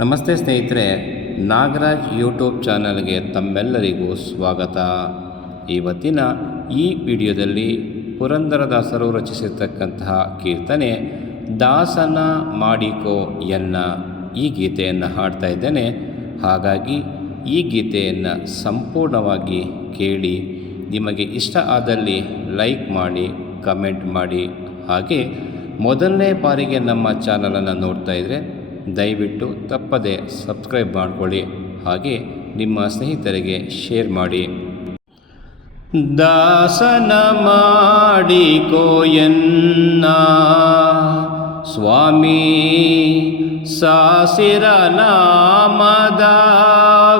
ನಮಸ್ತೆ ಸ್ನೇಹಿತರೆ, ನಾಗರಾಜ್ ಯೂಟ್ಯೂಬ್ ಚಾನಲ್ಗೆ ತಮ್ಮೆಲ್ಲರಿಗೂ ಸ್ವಾಗತ. ಇವತ್ತಿನ ಈ ವಿಡಿಯೋದಲ್ಲಿ ಪುರಂದರದಾಸರು ರಚಿಸಿರ್ತಕ್ಕಂತಹ ಕೀರ್ತನೆ ದಾಸನ ಮಾಡಿಕೋ ಎನ್ನ ಈ ಗೀತೆಯನ್ನು ಹಾಡ್ತಾ ಇದ್ದೇನೆ. ಹಾಗಾಗಿ ಈ ಗೀತೆಯನ್ನು ಸಂಪೂರ್ಣವಾಗಿ ಕೇಳಿ, ನಿಮಗೆ ಇಷ್ಟ ಆದಲ್ಲಿ ಲೈಕ್ ಮಾಡಿ, ಕಮೆಂಟ್ ಮಾಡಿ. ಹಾಗೆ ಮೊದಲನೇ ಬಾರಿಗೆ ನಮ್ಮ ಚಾನಲನ್ನು ನೋಡ್ತಾ ಇದ್ದರೆ ದಯವಿಟ್ಟು ತಪ್ಪದೆ ಸಬ್ಸ್ಕ್ರೈಬ್ ಮಾಡಿಕೊಳ್ಳಿ. ಹಾಗೆ ನಿಮ್ಮ ಸ್ನೇಹಿತರಿಗೆ ಶೇರ್ ಮಾಡಿ. ದಾಸನ ಮಾಡಿಕೋ ಎನ್ನ ಸ್ವಾಮಿ, ಸಾಸಿರ ನಾಮದ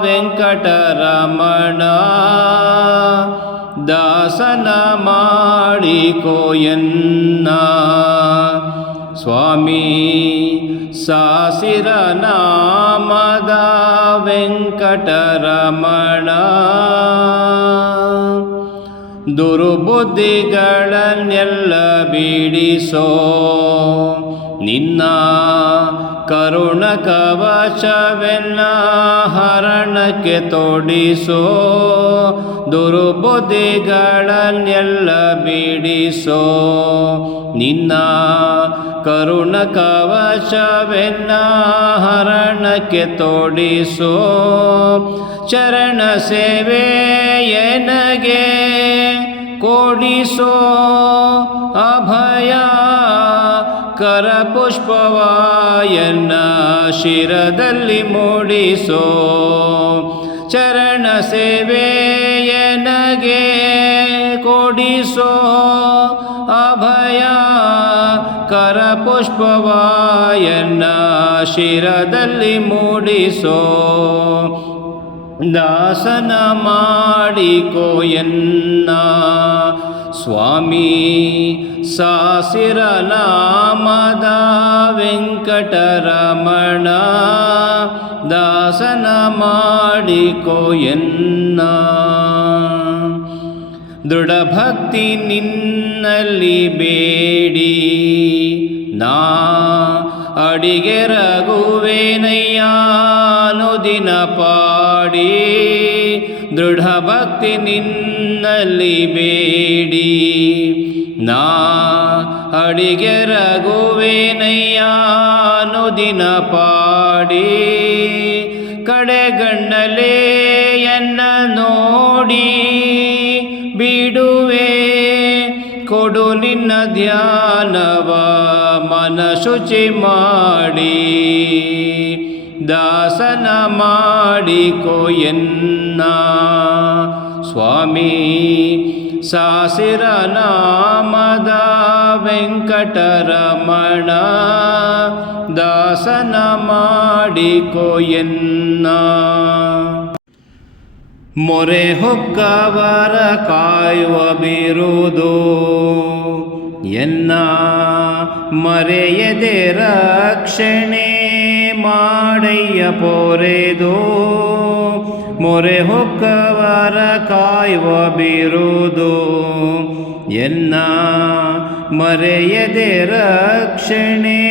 ವೆಂಕಟರಮಣ. ದಾಸನ ಮಾಡಿಕೋ ಎನ್ನ ಸ್ವಾಮಿ, ಸಾಸಿರ ನಾಮದ ವೆಂಕಟರಮಣ. ದುರ್ಬುದ್ಧಿಗಳನ್ನೆಲ್ಲ ಬಿಡಿಸೋ ನಿನ್ನ ಕರುಣ ಕವಚವೆಲ್ಲ ಹರಣಕ್ಕೆ ತೊಡಿಸೋ. ದುರ್ಬುದ್ಧಿಗಳನ್ನೆಲ್ಲ ಬಿಡಿಸೋ ನಿನ್ನ ಕರುಣ ಕವಚವೆಲ್ಲ ಹರಣಕ್ಕೆ ತೊಡಿಸೋ. ಚರಣ ಸೇವೆ ಎನಗೆ ಕೊಡಿಸೋ ಅಭಯ, ಕರಪುಷ್ಪವಾಯನ್ನ ಶಿರದಲ್ಲಿ ಮೂಡಿಸೋ. ಚರಣ ಸೇವೆ ಎನಗೆ ಕೊಡಿಸೋ ಅಭಯ, ಕರಪುಷ್ಪವಾಯನ್ನ ಶಿರದಲ್ಲಿ ಮೂಡಿಸೋ. ದಾಸನ ಮಾಡಿಕೋ ಎನ್ನ ಸ್ವಾಮಿ, ಸಾಸಿರ ನಾಮದ ವೆಂಕಟರಮಣ. ದಾಸನ ಮಾಡಿಕೋ ಎನ್ನ ದೃಢ ಭಕ್ತಿ ನಿನ್ನಲ್ಲಿ ಬೇಡಿ ನಾ ಅಡಿಗೆ ರಘುವೇನಯ್ಯ ಅನುದಿನ ಪಾಡಿ. ದೃಢ ಭಕ್ತಿ ನಿನ್ನಲ್ಲಿ ಬೇಡಿ ನಾ ಅಡಿಗೆ ರಘುವೇನಯ್ಯ ಅನುದಿನ ಪಾಡಿ. ಕಡೆಗಣ್ಣಲೇ ಎನ್ನ ನೋಡಿ ಬಿಡುವೆ, ಕೊಡು ನಿನ್ನ ಧ್ಯಾನವ ಮನ ಶುಚಿ ಮಾಡಿ. ದಾಸನ ಮಾಡಿಕೋ ಎನ್ನ ಸ್ವಾಮಿ, ಸಾಸಿರ ನಾಮದ ವೆಂಕಟರಮಣ. ದಾಸನ ಮಾಡಿಕೋ ಎನ್ನ ಮೊರೆ ಹೊಕ್ಕವರ ಕಾಯುವ ಬಿರುದು ಎನ್ನ ಮರೆಯದೆ ರಕ್ಷಣೆ ಮಾಡಯ್ಯ ಪೊರೆದು. ಮೊರೆ ಹೊಕ್ಕವರ ಕಾಯುವ ಬಿರುದು ಎನ್ನ ಮರೆಯದೆ ರಕ್ಷಣೆ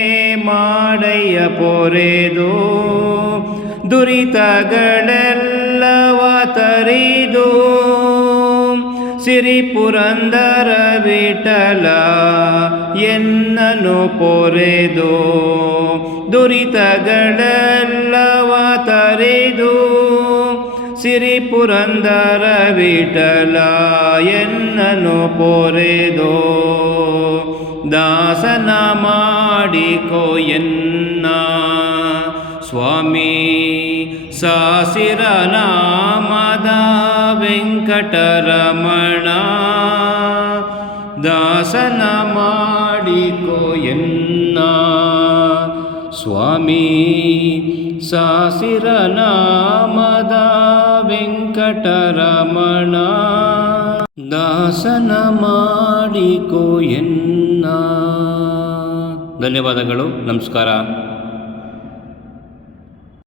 ಮಾಡಯ್ಯ ಪೊರೆದು. ದುರಿತಗಳೆಲ್ಲವ ತರಿದು ಸಿರಿ ಪುರಂದರ ವಿಠಲ ಎನ್ನನು ಪೊರೆದು. ದುರಿತಗಳೆಲ್ಲವ ತರಿದು ಸಿರಿ ಪುರಂದರ ವಿಠಲ ಎನ್ನನು ಪೊರೆದು. ದಾಸನ ಮಾಡಿಕೋ ಎನ್ನ ಸ್ವಾಮಿ, ಸಾಸಿರ ನಾಮದ ವೆಂಕಟರಮಣ. ದಾಸನ ಮಾಡಿಕೋ ಎನ್ನ ಸ್ವಾಮಿ, ಸಾಸಿರ ನಾಮದ ವೆಂಕಟರಮಣ. ದಾಸನ ಮಾಡಿಕೋ ಎನ್ನ. ಧನ್ಯವಾದಗಳು. ನಮಸ್ಕಾರ.